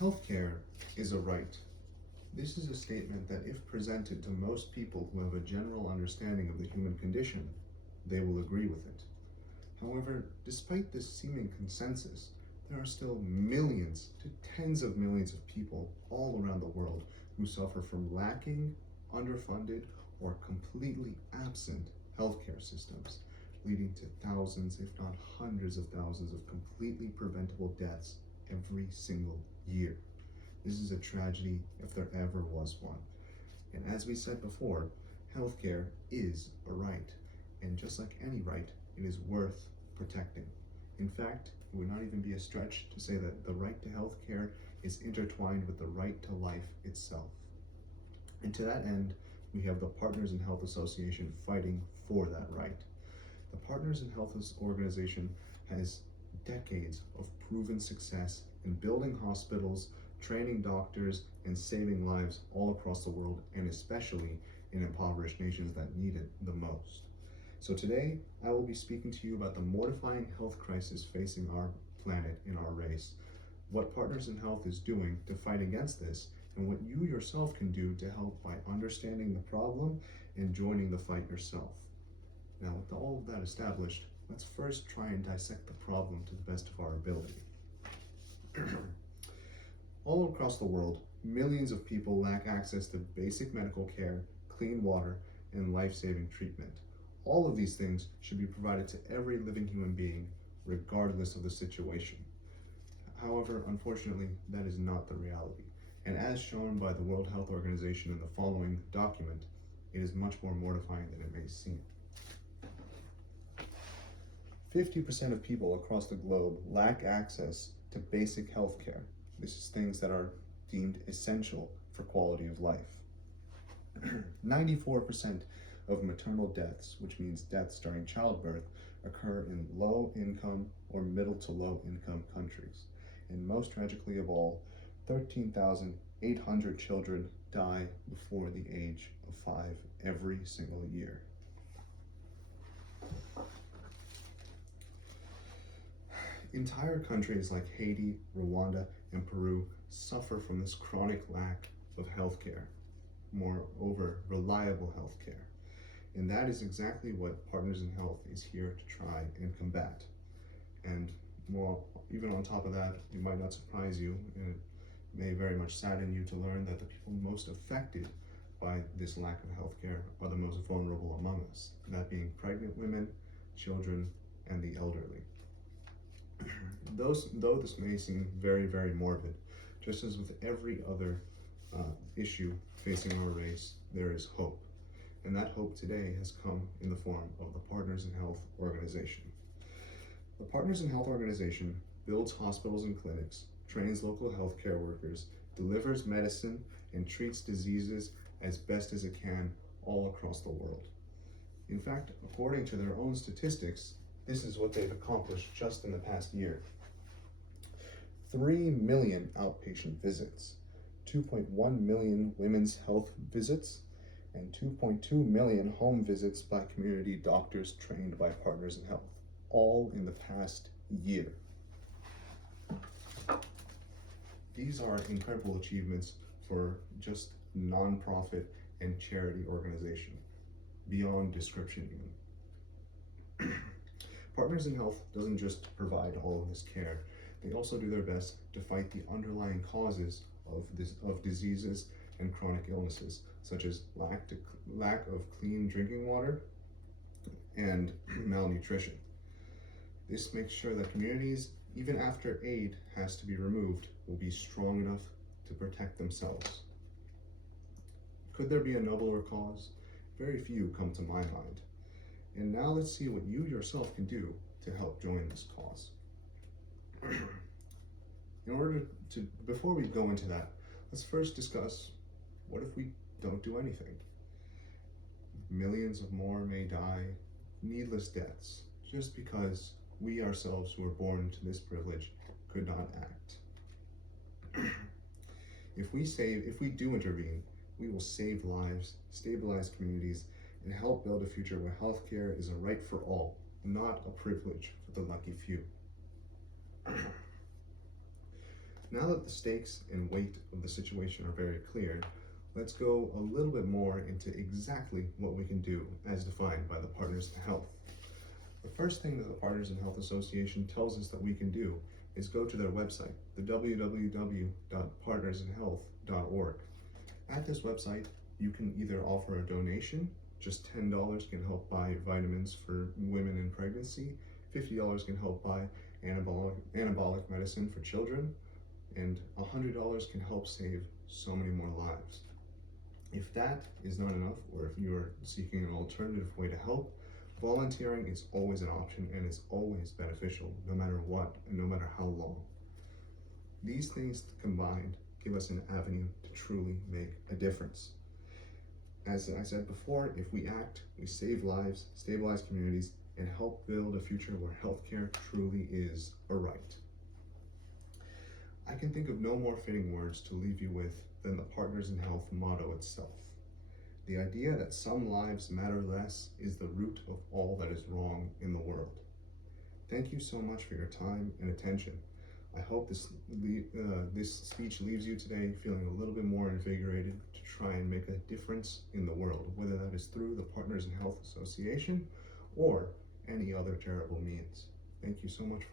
Healthcare is a right. This is a statement that, if presented to most people who have a general understanding of the human condition, they will agree with it. However, despite this seeming consensus, there are still millions to tens of millions of people all around the world who suffer from lacking, underfunded, or completely absent healthcare systems, leading to thousands, if not hundreds of thousands, of completely preventable deaths every single year. This is a tragedy if there ever was one. And as we said before, healthcare is a right. And just like any right, it is worth protecting. In fact, it would not even be a stretch to say that the right to healthcare is intertwined with the right to life itself. And to that end, we have the Partners in Health Association fighting for that right. The Partners in Health Organization has decades of proven success in building hospitals, training doctors, and saving lives all across the world, and especially in impoverished nations that need it the most. So today, I will be speaking to you about the mortifying health crisis facing our planet in our race, what Partners in Health is doing to fight against this, and what you yourself can do to help by understanding the problem and joining the fight yourself. Now, with all of that established, let's first try and dissect the problem to the best of our ability. All across the world, millions of people lack access to basic medical care, clean water, and life-saving treatment. All of these things should be provided to every living human being, regardless of the situation. However, unfortunately, that is not the reality. And as shown by the World Health Organization in the following document, it is much more mortifying than it may seem. 50% of people across the globe lack access to basic health care. This is things that are deemed essential for quality of life. 94% of maternal deaths, which means deaths during childbirth, occur in low-income or middle to low-income countries. And most tragically of all, 13,800 children die before the age of 5 every single year. Entire countries like Haiti, Rwanda, and Peru suffer from this chronic lack of healthcare, moreover, reliable healthcare. And that is exactly what Partners in Health is here to try and combat. And more, even on top of that, it might not surprise you, and it may very much sadden you to learn that the people most affected by this lack of healthcare are the most vulnerable among us, that being pregnant women, children, and the elderly. Though this may seem very, very morbid, just as with every other issue facing our race, there is hope. And that hope today has come in the form of the Partners in Health Organization. The Partners in Health Organization builds hospitals and clinics, trains local healthcare workers, delivers medicine, and treats diseases as best as it can all across the world. In fact, according to their own statistics, this is what they've accomplished just in the past year. 3 million outpatient visits, 2.1 million women's health visits, and 2.2 million home visits by community doctors trained by Partners in Health, all in the past year. These are incredible achievements for just nonprofit and charity organization, beyond description even. Partners in Health doesn't just provide all of this care, they also do their best to fight the underlying causes of diseases and chronic illnesses, such as lack of clean drinking water and malnutrition. This makes sure that communities, even after aid has to be removed, will be strong enough to protect themselves. Could there be a nobler cause? Very few come to my mind. And now let's see what you yourself can do to help join this cause. Before we go into that, let's first discuss, what if we don't do anything? Millions of more may die, needless deaths, just because we ourselves who were born into this privilege could not act. If we do intervene, we will save lives, stabilize communities, and help build a future where healthcare is a right for all, not a privilege for the lucky few. Now that the stakes and weight of the situation are very clear, let's go a little bit more into exactly what we can do as defined by the Partners in Health. The first thing that the Partners in Health Association tells us that we can do is go to their website, the www.partnersinhealth.org. At this website, you can either offer a donation, just $10 can help buy vitamins for women in pregnancy, $50 can help buy anabolic medicine for children, and $100 can help save so many more lives. If that is not enough, or if you are seeking an alternative way to help, volunteering is always an option and is always beneficial, no matter what and no matter how long. These things combined give us an avenue to truly make a difference. As I said before, if we act, we save lives, stabilize communities, and help build a future where healthcare truly is a right. I can think of no more fitting words to leave you with than the Partners in Health motto itself. The idea that some lives matter less is the root of all that is wrong in the world. Thank you so much for your time and attention. I hope this speech leaves you today feeling a little bit more invigorated to try and make a difference in the world, whether that is through the Partners in Health Association or any other charitable means. Thank you so much for